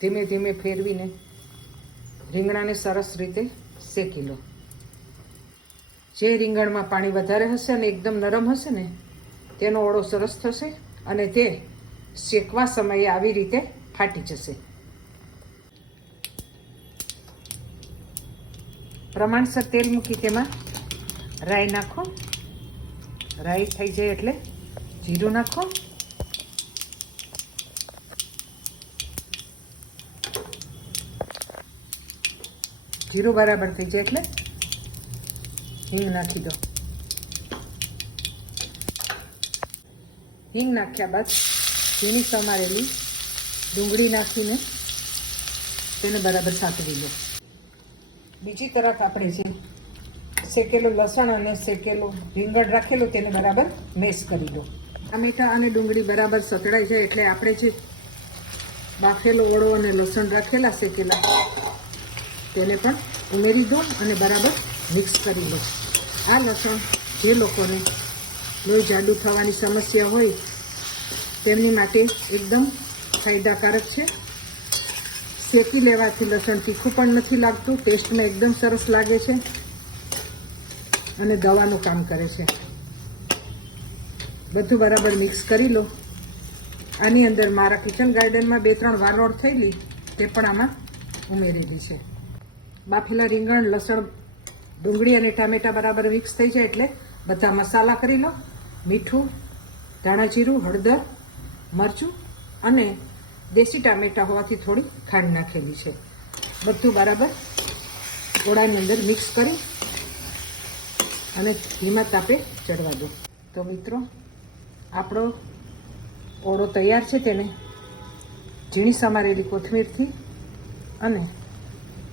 ધીમે ધીમે ફેરવીને રીંગણાને સરસ રીતે શેકી લો. જે રીંગણમાં પાણી વધારે હશે અને એકદમ નરમ હશે ને તેનો ઓળો સરસ થશે અને તે શેકવા સમયે આવી રીતે ફાટી જશે. પ્રમાણસર તેલ મૂકી તેમાં રાઈ નાખો. રાઈ થઈ જાય એટલે જીરું નાખો. જીરું બરાબર થઈ જાય એટલે હિંગ નાખી દો. હિંગ નાખ્યા બાદ ઝીણી સમારેલી ડુંગળી નાખીને તેને બરાબર સાતળી લો. બીજી તરફ આપણે જે શેકેલું લસણ અને શેકેલું રીંગણ રાખેલું તેને બરાબર મેશ કરી લો. ટામેટાં અને ડુંગળી બરાબર સતળાઈ જાય એટલે આપણે જે બાફેલો ઓળો અને લસણ રાખેલા શેકેલા તેને પણ ઉમેરી દો અને બરાબર મિક્સ કરી લો. આ લસણ જે લોકોને લોહી જાડું થવાની સમસ્યા હોય તેમની માટે એકદમ ફાયદાકારક છે. શેકી લેવાથી લસણ તીખું પણ નથી લાગતું, ટેસ્ટમાં એકદમ સરસ લાગે છે અને દવાનું કામ કરે છે. બધું બરાબર મિક્સ કરી લો. આની અંદર મારા કિચન ગાર્ડનમાં 2-3 વાલોળ થયેલી તે પણ આમાં ઉમેરેલી છે. બાફેલા રીંગણ, લસણ, ડુંગળી અને ટામેટાં બરાબર મિક્સ થઈ જાય એટલે બધા મસાલા કરી લો. મીઠું, ધાણા જીરું, હળદર, મરચું અને દેશી ટામેટાં હોવાથી થોડી ખાંડ નાખેલી છે. બધું બરાબર ઓળાની અંદર મિક્સ કરી અને ધીમા તાપે ચડવા દો. તો મિત્રો, આપણો ઓળો તૈયાર છે. તેને ઝીણી સમારેલી કોથમીરથી અને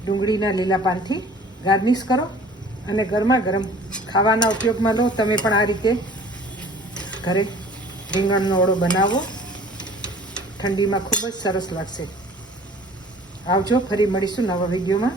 ડુંગળીના લીલા પાનથી ગાર્નિશ કરો અને ગરમા ગરમ ખાવાના ઉપયોગમાં લો. તમે પણ આ રીતે ઘરે રીંગણનો ઓળો બનાવો. ઠંડીમાં ખૂબ જ સરસ લાગશે. આવજો, ફરી મળીશું નવા વિડીયોમાં.